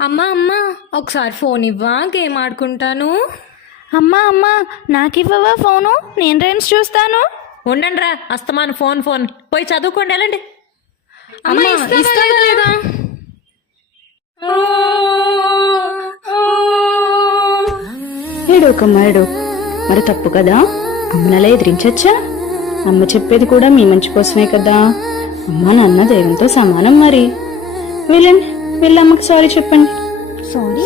అమ్మా అమ్మా ఒకసారి ఫోన్ ఇవ్వా, గేమ్ ఆడుకుంటాను. అమ్మా అమ్మా నాకివ్వవా ఫోను, నేను రైమ్స్ చూస్తాను. ఉండండి రా, అస్తమాను ఫోన్ ఫోన్. పోయి చదువుకోండి, వెళ్ళండి. అమ్మా ఇస్తావా లేదా? ఏడోకమ్మా ఏడో, మరి తప్పు కదా, అమ్మనలా ఎదిరించచ్చా? అమ్మ చెప్పేది కూడా మీ మంచి కోసమే కదా. అమ్మ నాన్న దైవంతో సమానం. మరి వెళ్ళండి, వెళ్ళి అమ్మకి సారీ చెప్పండి.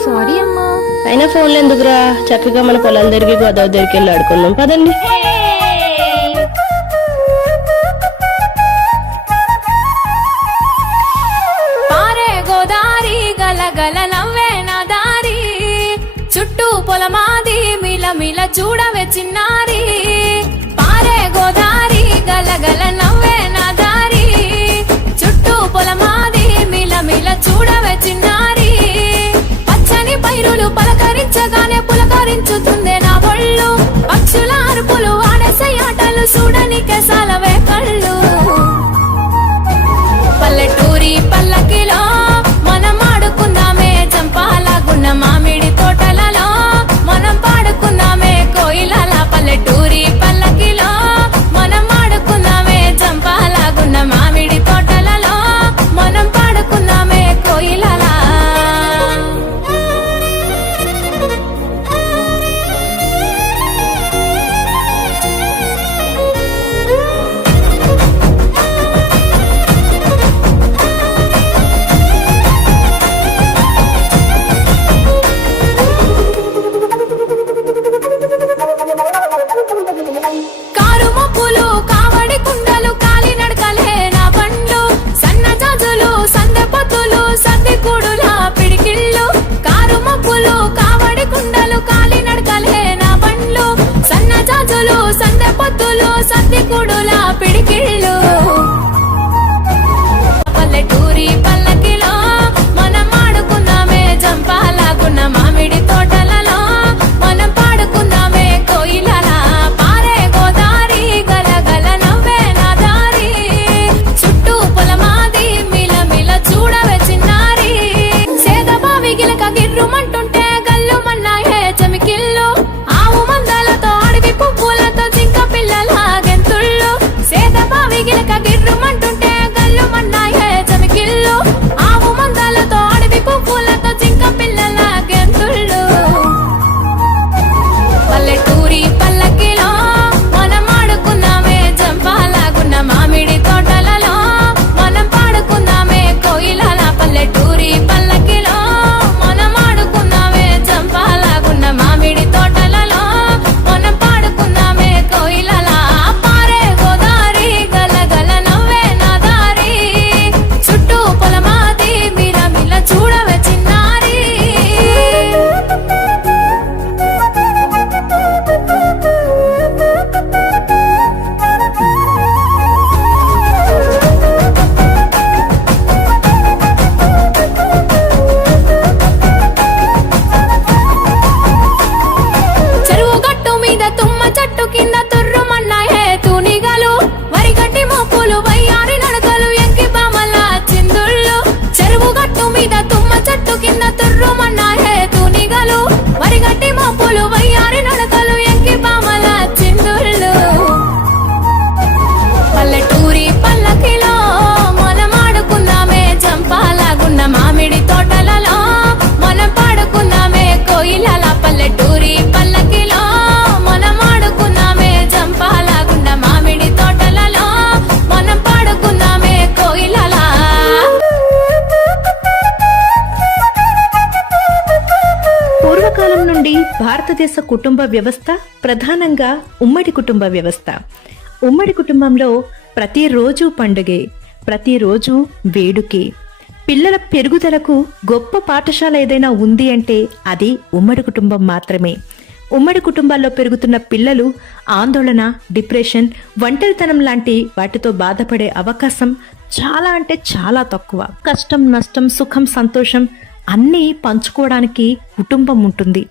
సారీ అమ్మా. అయినా ఫోన్లు ఎందుకురా, చక్కగా మన పొలాల దగ్గరికి గోదావరి దగ్గరికి వెళ్ళి ఆడుకుందాం పదండి. పారే గోదారి గలగల నవ్వే నా దారి, చుట్టూ పొలమాది మిల మిల చూడవే చిన్నారి. పారే గోదారి గలగల నవ్వే నా దారి, చుట్టూ పొలమాది మిల మిల చూడవే చిన్నారి. పచ్చని పైరులు పలకరించగానే పులకరించుతుందే నా ఒళ్ళు, పక్షుల అరుపులు ఆడసే ఆటలు చూడని కెసాలవే కళ్ళు. పల్లెటూరి పల్లకిలో మనం ఆడుకుందామే చంపాలాగున్న మామిడి తోటలలో, మనం పాడుకుందామే కోయిలల. పల్లెటూరి పల్లకిలో మనం ఆడుకుందామే చంపాలాగున్న మామిడి తోటలలో, మనం పాడుకుందామే కోయిలల. కారు మబ్బులు కావడి కుండలు కాలి నడకలే నా బండ్లు, సన్న జాజులు సందె పొత్తులు సందె కూడుల పిడికిళ్ళు. కారు మబ్బులు కావడి కుండలు కాలి నడకలే నా బండ్లు, సన్న జాజులు సందె పొత్తులు సందె కూడుల పిడికిళ్ళు. పల్లెటూరి పల్లకిలో మనం ఆడుకుందామే జంపాలాగున్న మామిడి తోటలలో, మనం పాడుకుందామే కోయిలల. పారే గోదారి గలగల నవ్వే నా దారి, చుట్టూ పొలమాది మిల మిల చూడవే చిన్నారి. సేదబావి గిలక గిర్రుమంటుంటే గల్లు మన్నాయే చెమికిళ్ళు, ఆవు మందలతో అడవి పువ్వులతో జింక పిల్లల గెంతుళ్ళు. సేదబావి గిలక గిర్రుమంటుంటే గల్లు మన్నాయే చెమికిళ్ళు, ఆవు మందలతో అడవి పువ్వులతో జింక పిల్లల గెంతుళ్ళు. పల్లెటూరి పల్లకిలో మనం ఆడుకుందామే జంపాలాగున్న మామిడి తోటలలో, మనం పాడుకుందామే కోయిలల. పల్లెటూరి పల్లకిలో మనం ఆడుకుందామే జంపాలాగున్న మామిడి తోటలలో, మనం పాడుకుందామే కోయిలల. పారే గోదారి గలగల నవ్వే నా దారి, చుట్టూ పొలమాది మిల మిల చూడవే చిన్నారి. చెరువు గట్టు మీద తుమ్మ చెట్టు కింద తుర్రుమన్నాయే తూనిగలు, వరిగడ్డి మోపులు వయ్యారి నడకలు ఎంకి బామల చిందుళ్ళు. చెరువు గట్టు మీద తుమ్మ చెట్టు కింద తుర్రుమన్నాయే తూనిగలు, వరిగడ్డి మోపులు వయ్యారి నడకలు ఎంకి బామల చిందుళ్ళు. పల్లెటూరి పల్లకిలో మనం ఆడుకుందామే జంపాలాగున్న మామిడి తోటలలో, మనం పాడుకుందామే కోయిలల. పల్లెటూరి పల్లకిలో మనం ఆడుకుందామే జంపాలాగున్న మామిడి తోటలలో, మనం పాడుకుందామే కోయిలల. పూర్వకాలం నుండి భారతదేశ కుటుంబ వ్యవస్థ ప్రధానంగా ఉమ్మడి కుటుంబ వ్యవస్థ. ఉమ్మడి కుటుంబంలో ప్రతిరోజు పండుగే, ప్రతిరోజు వేడుకే. పిల్లల పెరుగుదలకు గొప్ప పాఠశాల ఏదైనా ఉంది అంటే అది ఉమ్మడి కుటుంబం మాత్రమే. ఉమ్మడి కుటుంబాల్లో పెరుగుతున్న పిల్లలు ఆందోళన, డిప్రెషన్, ఒంటరితనం లాంటి వాటితో బాధపడే అవకాశం చాలా అంటే చాలా తక్కువ. కష్టం, నష్టం, సుఖం, సంతోషం అన్నీ పంచుకోవడానికి కుటుంబం ఉంటుంది.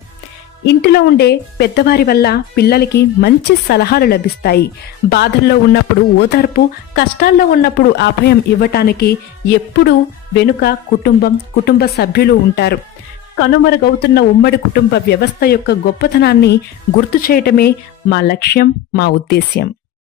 ఇంటిలో ఉండే పెద్దవారి వల్ల పిల్లలకి మంచి సలహాలు లభిస్తాయి. బాధల్లో ఉన్నప్పుడు ఓదార్పు, కష్టాల్లో ఉన్నప్పుడు అభయం ఇవ్వటానికి ఎప్పుడూ వెనుక కుటుంబ సభ్యులు ఉంటారు. కనుమరుగవుతున్న ఉమ్మడి కుటుంబ వ్యవస్థ యొక్క గొప్పతనాన్ని గుర్తు చేయటమే మా లక్ష్యం, మా ఉద్దేశ్యం.